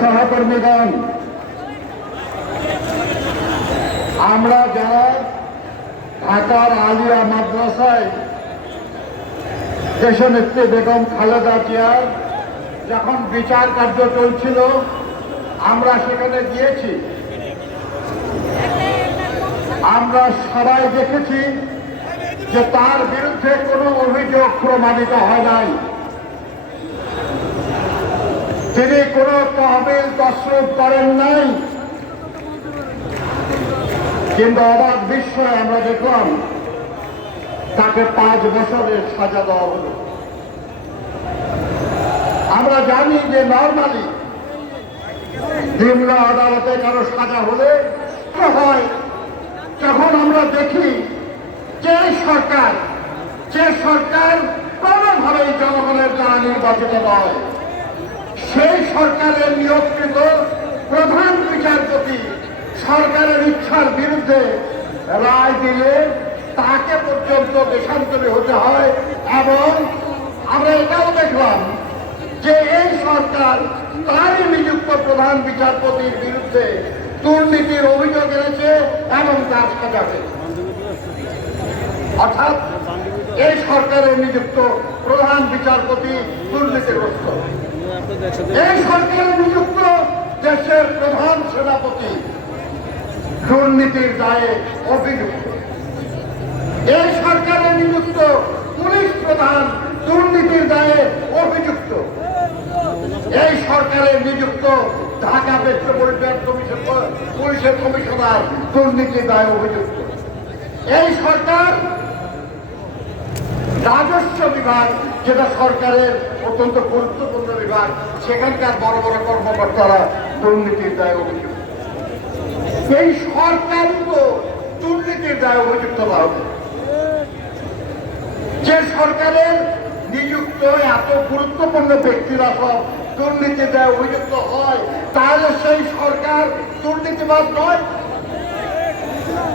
সহকর্মীগণ, আমরা যারা ঢাকার আলিয়া মাদ্রাসায় বেগম খালেদা জিয়ার যখন বিচার কার্য চলছিল, আমরা সেখানে গিয়েছি। আমরা সবাই দেখেছি যে তার বিরুদ্ধে কোনো অভিযোগ প্রমাণিত হয় নাই। তিনি কোনো তহবিল তসরুপ করেন নাই। কিন্তু অবাক বিস্ময়ে আমরা দেখলাম, তাকে পাঁচ বছরের সাজা দেওয়া হলো। আমরা জানি যে নর্মালি নিম্ন আদালতে কারও সাজা হলে হয়? যখন আমরা দেখি যে সরকার যে সরকার কোনোভাবেই জনগণের দ্বারা নির্বাচিত নয়। সেই সরকারের নিয়োগকৃত প্রধান বিচারপতি সরকারের ইচ্ছার বিরুদ্ধে রায় দিলে তাকে পর্যন্ত দেশান্তরী হতে হয় এবং আমরা এটাও দেখলাম যে এই সরকার তারই নিযুক্ত প্রধান বিচারপতির বিরুদ্ধে দুর্নীতির অভিযোগ এনেছে এবং তার সাজা অর্থাৎ এই সরকারের নিযুক্ত প্রধান বিচারপতি দুর্নীতিগ্রস্ত। দুর্নীতির দুর্নীতির দায়ে অভিযুক্ত। এই সরকারের নিযুক্ত ঢাকা মেট্রোপলিটন কমিশন পুলিশের কমিশনার দুর্নীতির দায়ে অভিযুক্ত। এই সরকার রাজস্ব বিভাগ যেটা সরকারের অত্যন্ত গুরুত্বপূর্ণ বিভাগ, সেখানকার বড় বড় কর্মকর্তারা দুর্নীতির দায়ে অভিযুক্ত। এই সরকারই তো দুর্নীতির দায়ে অভিযুক্ত হবে যে সরকারের নিযুক্ত এত গুরুত্বপূর্ণ ব্যক্তিরা সব দুর্নীতির দায়ে অভিযুক্ত হয়, তাহলে সেই সরকার দুর্নীতিবাদ নয়?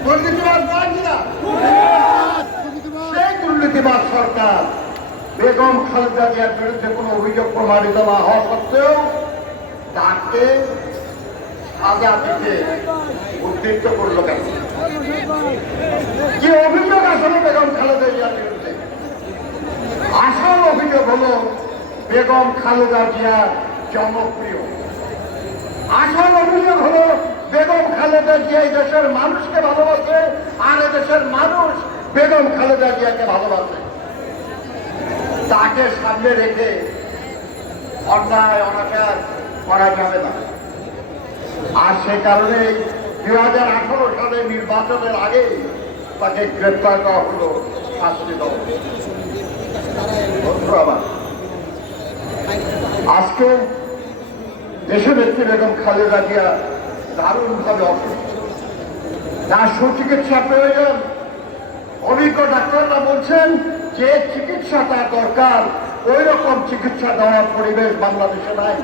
দুর্নীতিবাদ নয় কিনা? সেই দুর্নীতিবাদ সরকার বেগম খালেদা জিয়ার বিরুদ্ধে কোনো অভিযোগ প্রমাণিত না হওয়া সত্ত্বেও তাকে সাজা দিতে উদ্দীপ্ত করল কেন? কি অভিযোগ আসলে বেগম খালেদা জিয়ার বিরুদ্ধে? আসল অভিযোগ হলো বেগম খালেদা জিয়া জনপ্রিয়। আসল অভিযোগ হলো বেগম খালেদা জিয়া এই দেশের মানুষকে ভালোবাসে, আর দেশের মানুষ বেগম খালেদা জিয়াকে ভালোবাসে। তাকে সামনে রেখে অন্যায়, অনাচার করা যাবে না। আর সে কারণে দু হাজার আঠারো সালে নির্বাচনের আগে তাকে গ্রেপ্তার করা হলো শাস্তি দেওয়া আজকে দেশের নেত্রী বেগম খালেদা জিয়া দারুণভাবে অসুস্থ। তার সুচিকিৎসা প্রয়োজন। অভিজ্ঞ ডাক্তাররা বলছেন যে চিকিৎসা তার দরকার ওই রকম চিকিৎসা দেওয়ার পরিবেশ বাংলাদেশে নাই।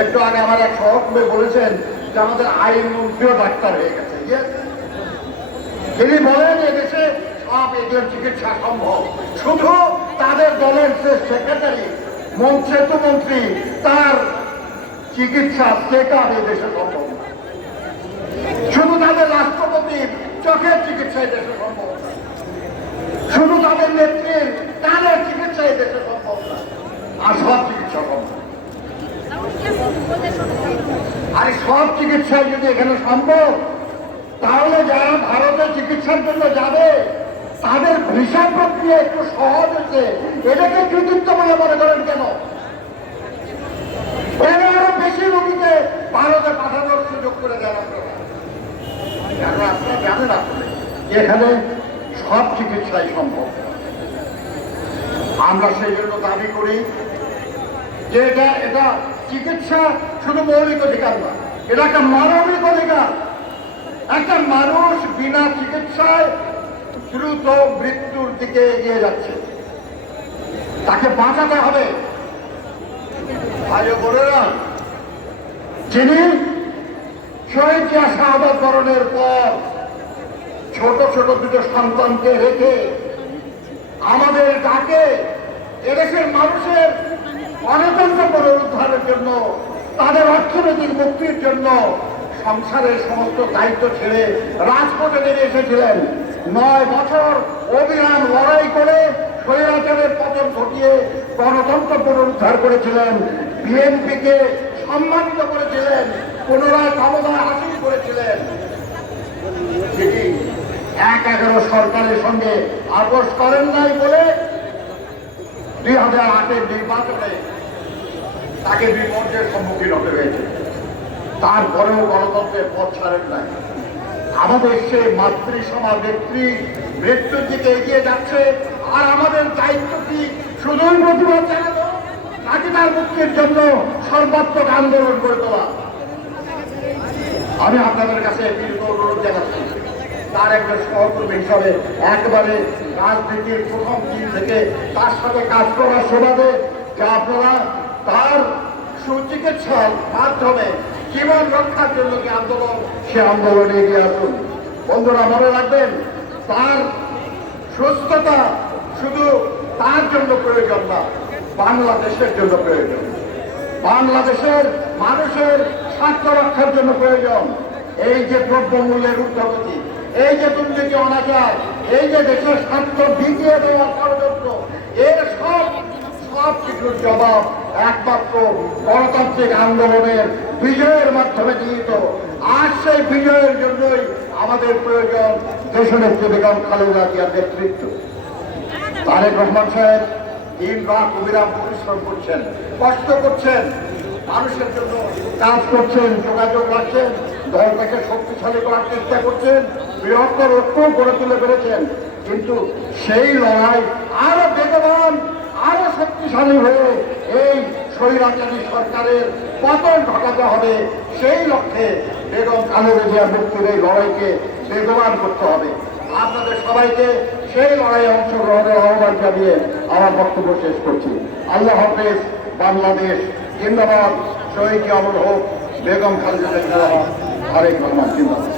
একটু আগে আমার এক সহকর্মী বলেছেন যে আমাদের আইন মন্ত্রীও ডাক্তার হয়ে গেছে। তিনি বলেন এদেশে সব এদের চিকিৎসা সম্ভব। শুধু তাদের দলের যে সেক্রেটারি মন্ত্রী মন্ত্রী, তার চিকিৎসা সেটা এদেশে সম্ভব। শুধু তাদের রাষ্ট্রপতির চোখের চিকিৎসা এদেশে সম্ভব শুধু আর সব চিকিৎসা যদি এখানে সম্ভব, তাহলে যারা ভারতে চিকিৎসার জন্য যাবে, তাদের ভিসা প্রক্রিয়া একটু সহজ হচ্ছে এটাকে কৃতিত্ব বলে মনে করেন কেন? আরও বেশি রোগীকে ভারতে পাঠানোর সুযোগ করে দেন আপনারা। জানেন যে এখানে সব চিকিৎসাই সম্ভব। আমরা সেই জন্য দাবি করি যে এটা এটা চিকিৎসা শুধু মৌলিক অধিকার না, এটা একটা মানবিক অধিকার। একটা মানুষ বিনা চিকিৎসায় দ্রুত মৃত্যুর দিকে এগিয়ে যাচ্ছে। তাকে বাঁচাতে হবে। ভাই বোনেরা, যিনি শহীদ জিয়া শাহাদত বরণের পর ছোট ছোট দুটো সন্তানকে রেখে আমাদের ডাকে এদেশের মানুষের গণতন্ত্র পুনরুদ্ধারের জন্য, তাদের অর্থনৈতিক মুক্তির জন্য সংসারের সমস্ত দায়িত্ব ছেড়ে রাজপথে নেমে এসেছিলেন। নয় বছর অবিরাম লড়াই করে স্বৈরাচারের পতন ঘটিয়ে গণতন্ত্র পুনরুদ্ধার করেছিলেন। বিএনপিকে সম্মানিত করেছিলেন, পুনরায় ক্ষমতায় হাসিল করেছিলেন। এক এগারো সরকারের সঙ্গে আপোষ করেন নাই বলে দুই হাজার আটের নির্বাচনে তাকে বিপর্যয়ের সম্মুখীন হতে হয়েছে। তারপরেও গণতন্ত্রের পথ ছাড়েন নাই। আমাদের সে মাতৃ সমাজ নেত্রী মৃত্যুর দিকে এগিয়ে যাচ্ছে আর আমাদের দায়িত্ব কি শুধুই প্রতিবাদ জানানো, নাকি তার মুক্তির জন্য সর্বাত্মক আন্দোলন করে তোলা আমি আপনাদের কাছে অনুরোধ জানাচ্ছি। তার একজন সহকর্মী হিসাবে একবারে রাজনীতির প্রথম দিন থেকে তার সাথে কাজ করার সুবাদে যে আপনারা তার সুচিকিৎসার মাধ্যমে জীবন রক্ষার জন্য যে আন্দোলন, সে আন্দোলনে এগিয়ে আসুন। বন্ধুরা, মনে রাখবেন, তার সুস্থতা শুধু তার জন্য প্রয়োজন না, বাংলাদেশের জন্য প্রয়োজন। বাংলাদেশের মানুষের স্বার্থ রক্ষার জন্য প্রয়োজন। এই যে দ্রব্যমূল্যের ঊর্ধ্বগতি এই যে দুর্নীতি অনাচার, এই যে দেশের স্বার্থ বিকিয়ে দেওয়ার ষড়যন্ত্র, এর সব সব কিছুর জবাব একমাত্র গণতান্ত্রিক আন্দোলনের বিজয়ের মাধ্যমে নিহিত। আর সেই বিজয়ের জন্যই আমাদের প্রয়োজন দেশনেত্রী বেগম খালেদা জিয়ার নেতৃত্ব। তারেক রহমান সাহেব দিন রাত অবিরাম পরিশ্রম করছেন, কষ্ট করছেন, মানুষের জন্য কাজ করছেন, যোগাযোগ রাখছেন, দলটাকে শক্তিশালী করার চেষ্টা করছেন। বৃহত্তর ঐক্য গড়ে তুলে পেরেছেন কিন্তু সেই লড়াই আরও বেগবান, আরও শক্তিশালী হয়ে এই স্বৈরাচারী সরকারের পতন ঘটাতে হবে। সেই লক্ষ্যে বেগম খালেদা জিয়ার মুক্তির এই লড়াইকে বেগবান করতে হবে। আপনাদের সবাইকে সেই লড়াইয়ে অংশগ্রহণের আহ্বান জানিয়ে আমার বক্তব্য শেষ করছি। আল্লাহ হাফেজ, বাংলাদেশ জিন্দাবাদ। শহীদ অমর হোক বেগম খালেদা জিন্দাবাদ। আরেক রহমান জিন্দাবাদ।